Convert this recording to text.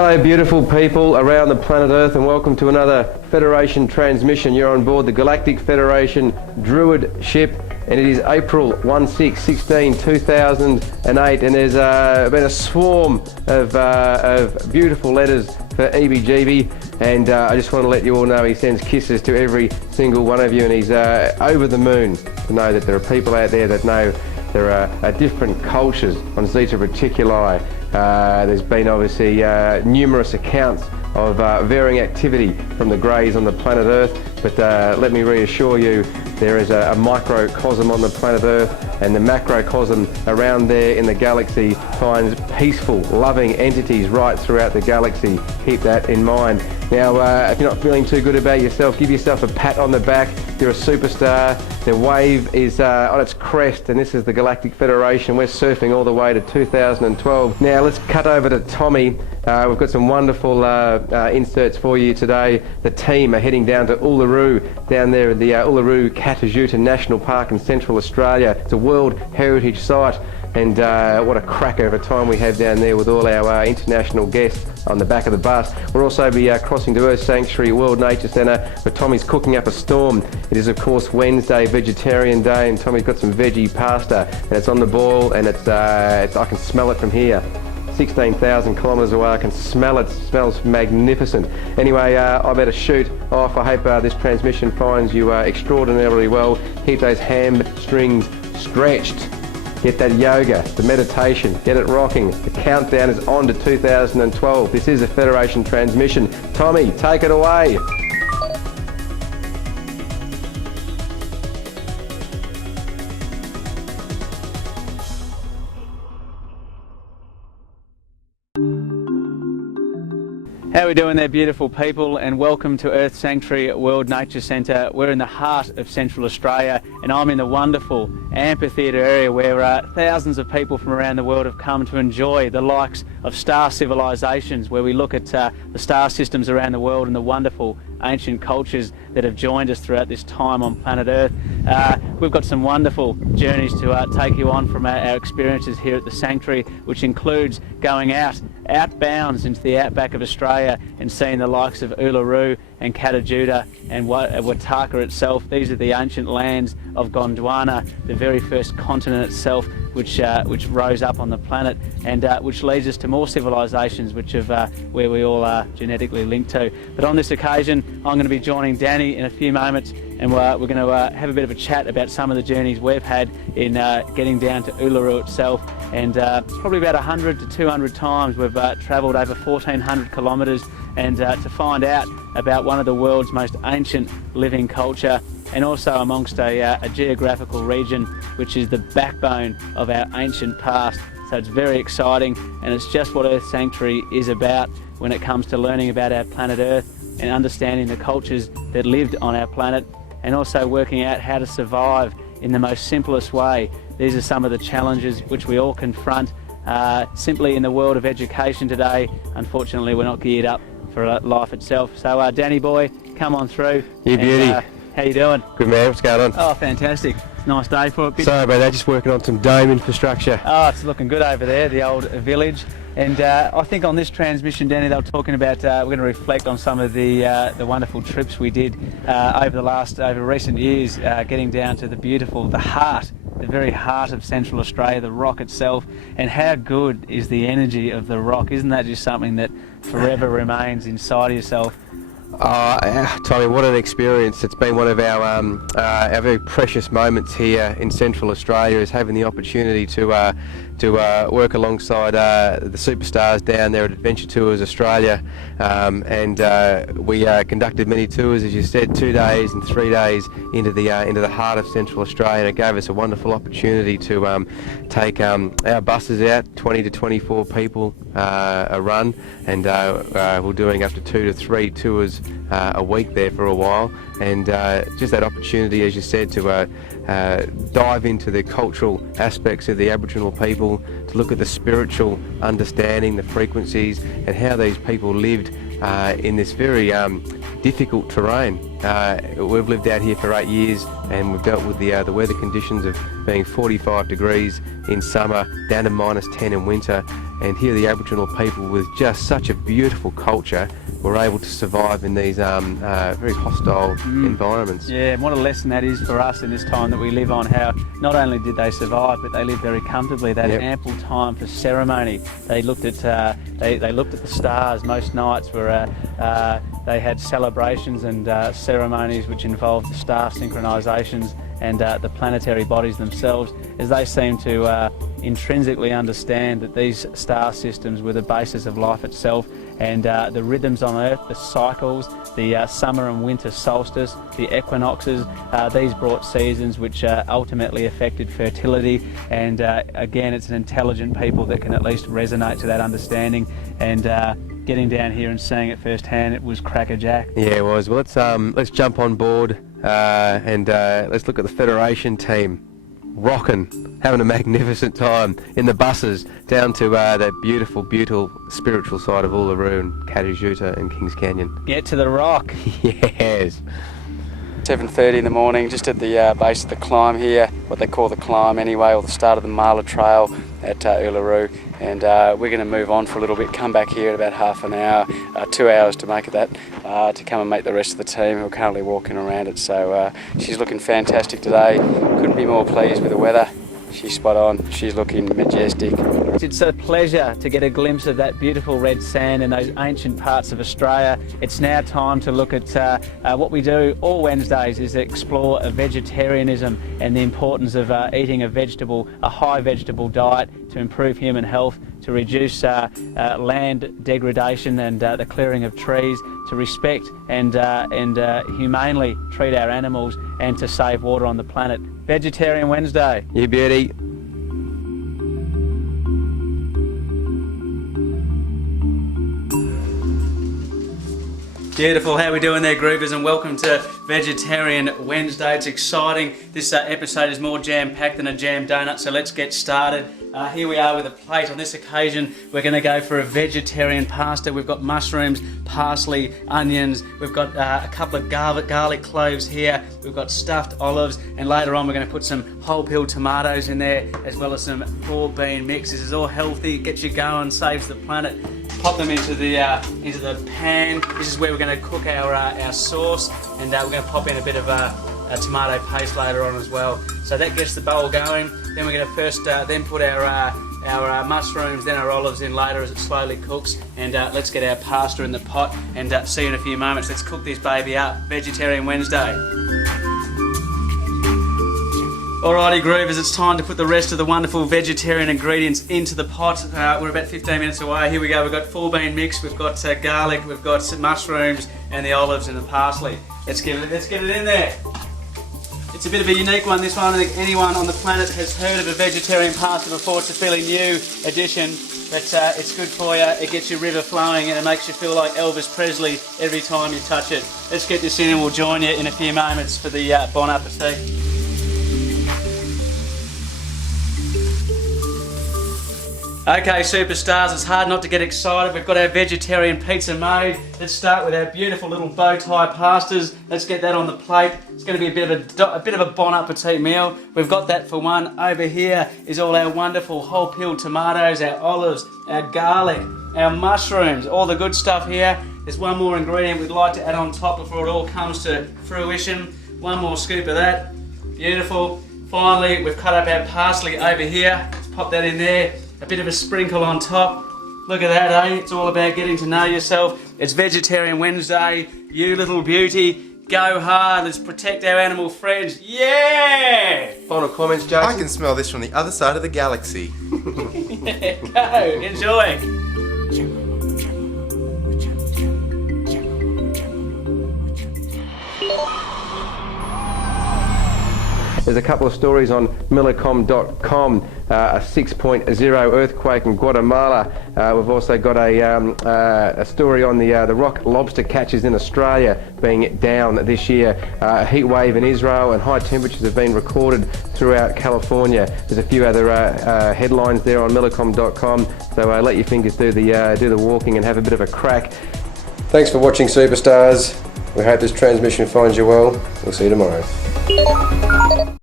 Hello beautiful people around the planet Earth, and welcome to another Federation transmission. You're on board the Galactic Federation Druid ship, and it is April 2008, and there's been a swarm of beautiful letters for E.B.Gbee, and I just want to let you all know he sends kisses to every single one of you, and he's over the moon to know that there are people out there that know there are different cultures on Zeta Reticuli. There's been obviously numerous accounts of varying activity from the greys on the planet Earth, but let me reassure you, there is a microcosm on the planet Earth, and the macrocosm around there in the galaxy finds peaceful, loving entities right throughout the galaxy. Keep that in mind. Now, if you're not feeling too good about yourself, give yourself a pat on the back. You're a superstar. The wave is on its crest, and this is the Galactic Federation. We're surfing all the way to 2012. Now, let's cut over to Tommy. We've got some wonderful inserts for you today. The team are heading down to Uluru, down there at the Uluru Katja Tjuta National Park in Central Australia. It's a World Heritage Site, and what a cracker of a time we have down there with all our international guests on the back of the bus. We'll also be crossing to Earth Sanctuary World Nature Centre, where Tommy's cooking up a storm. It is of course Wednesday, Vegetarian Day, and Tommy's got some veggie pasta, and it's on the boil, and it's I can smell it from here. 16,000 kilometres away, I can smell it. It smells magnificent. Anyway, I better shoot off. I hope this transmission finds you extraordinarily well. Keep those hamstrings stretched. Get that yoga, the meditation, get it rocking. The countdown is on to 2012. This is a Federation transmission. Tommy, take it away. How are we doing there, beautiful people, and welcome to Earth Sanctuary World Nature Centre. We're in the heart of Central Australia, and I'm in the wonderful amphitheatre area where thousands of people from around the world have come to enjoy the likes of star civilisations, where we look at the star systems around the world and the wonderful ancient cultures that have joined us throughout this time on planet Earth. We've got some wonderful journeys to take you on from our experiences here at the Sanctuary, which includes going outbounds into the outback of Australia and seeing the likes of Uluru and Katja Tjuta and Watarka itself. These are the ancient lands of Gondwana, the very first continent itself, which rose up on the planet, and which leads us to more civilisations where we all are genetically linked to. But on this occasion, I'm going to be joining Danny in a few moments, and we're going to have a bit of a chat about some of the journeys we've had in getting down to Uluru itself. And probably about 100 to 200 times we've travelled over 1,400 kilometres, and to find out about one of the world's most ancient living culture, and also amongst a geographical region which is the backbone of our ancient past. So it's very exciting, and it's just what Earth Sanctuary is about when it comes to learning about our planet Earth and understanding the cultures that lived on our planet, and also working out how to survive in the most simplest way. These are some of the challenges which we all confront simply in the world of education today. Unfortunately, we're not geared up for life itself. So Danny boy, come on through. You beauty. How you doing? Good man, what's going on? Oh, fantastic. It's a nice day for it. Sorry about that, just working on some dome infrastructure. Oh, it's looking good over there, the old village. And I think on this transmission, Danny, they were talking about, we're going to reflect on some of the wonderful trips we did over recent years, getting down to the very heart of Central Australia, the rock itself, and how good is the energy of the rock. Isn't that just something that forever remains inside yourself? Tommy, what an experience. It's been one of our very precious moments here in Central Australia, is having the opportunity to work alongside the superstars down there at Adventure Tours Australia, and we conducted many tours, as you said, 2 days and 3 days into the heart of Central Australia, and it gave us a wonderful opportunity to take our buses out, 20 to 24 people a run, and we're doing up to 2 to 3 tours a week there for a while, and just that opportunity, as you said, to dive into the cultural aspects of the Aboriginal people, to look at the spiritual understanding, the frequencies, and how these people lived in this very difficult terrain. We've lived out here for 8 years, and we've dealt with the weather conditions of being 45 degrees in summer down to -10 in winter. And here the Aboriginal people, with just such a beautiful culture, were able to survive in these very hostile environments. Yeah, and what a lesson that is for us in this time that we live on, how not only did they survive, but they lived very comfortably. They had ample time for ceremony. They looked at they looked at the stars. Most nights were they had celebrations and ceremonies which involved the star synchronisations and the planetary bodies themselves, as they seem to intrinsically understand that these star systems were the basis of life itself, and the rhythms on Earth, the cycles, the summer and winter solstice, the equinoxes, these brought seasons which ultimately affected fertility. And again, it's an intelligent people that can at least resonate to that understanding, and getting down here and seeing it firsthand, it was crackerjack. Yeah, it was. Well, let's jump on board and let's look at the Federation team rocking, having a magnificent time in the buses down to that beautiful, beautiful spiritual side of Uluru and Katja Tjuta and Kings Canyon. Get to the rock. Yes. 7:30 in the morning, just at the base of the climb here, what they call the climb anyway, or the start of the Marla Trail at Uluru. And we're going to move on for a little bit, come back here in about half an hour, 2 hours to make it that, to come and meet the rest of the team who are currently walking around it. So she's looking fantastic today. Couldn't be more pleased with the weather. She's spot on. She's looking majestic. It's a pleasure to get a glimpse of that beautiful red sand in those ancient parts of Australia. It's now time to look at what we do all Wednesdays, is explore vegetarianism and the importance of eating a high vegetable diet to improve human health, to reduce land degradation and the clearing of trees, to respect and humanely treat our animals, and to save water on the planet. Vegetarian Wednesday. You beauty. Beautiful. How we doing there, groovers, and welcome to Vegetarian Wednesday. It's exciting. This episode is more jam-packed than a jam donut, so let's get started. Here we are with a plate. On this occasion, we're going to go for a vegetarian pasta. We've got mushrooms, parsley, onions. We've got a couple of garlic cloves here. We've got stuffed olives, and later on we're going to put some whole peel tomatoes in there, as well as some 4-bean mix. This is all healthy, gets you going, saves the planet. Pop them into the pan. This is where we're going to cook our sauce, and we're going to pop in a bit of a tomato paste later on as well. So that gets the bowl going. Then we're going to first then put our mushrooms, then our olives in later as it slowly cooks. And let's get our pasta in the pot, and see you in a few moments. Let's cook this baby up. Vegetarian Wednesday. Alrighty, groovers, it's time to put the rest of the wonderful vegetarian ingredients into the pot. We're about 15 minutes away. Here we go. We've got 4-bean mix, we've got garlic, we've got some mushrooms, and the olives and the parsley. Let's get it in there. It's a bit of a unique one, this one. I think anyone on the planet has heard of a vegetarian pasta before. It's a fairly new addition, but it's good for you. It gets your river flowing, and it makes you feel like Elvis Presley every time you touch it. Let's get this in, and we'll join you in a few moments for the bon appetit. Okay, superstars, it's hard not to get excited. We've got our vegetarian pizza made. Let's start with our beautiful little bow tie pastas. Let's get that on the plate. It's going to be a bit of a bon appetit meal. We've got that for one. Over here is all our wonderful whole peeled tomatoes, our olives, our garlic, our mushrooms, all the good stuff here. There's one more ingredient we'd like to add on top before it all comes to fruition. One more scoop of that. Beautiful. Finally, we've cut up our parsley over here. Let's pop that in there. A bit of a sprinkle on top. Look at that, eh? It's all about getting to know yourself. It's Vegetarian Wednesday. You little beauty, go hard. Let's protect our animal friends. Yeah! Final comments, Jason? I can smell this from the other side of the galaxy. Yeah, go, enjoy. There's a couple of stories on millicom.com, a 6.0 earthquake in Guatemala. We've also got a story on the rock lobster catches in Australia being down this year. A heat wave in Israel, and high temperatures have been recorded throughout California. There's a few other headlines there on millicom.com, so let your fingers do the walking and have a bit of a crack. Thanks for watching, superstars. We hope this transmission finds you well. We'll see you tomorrow.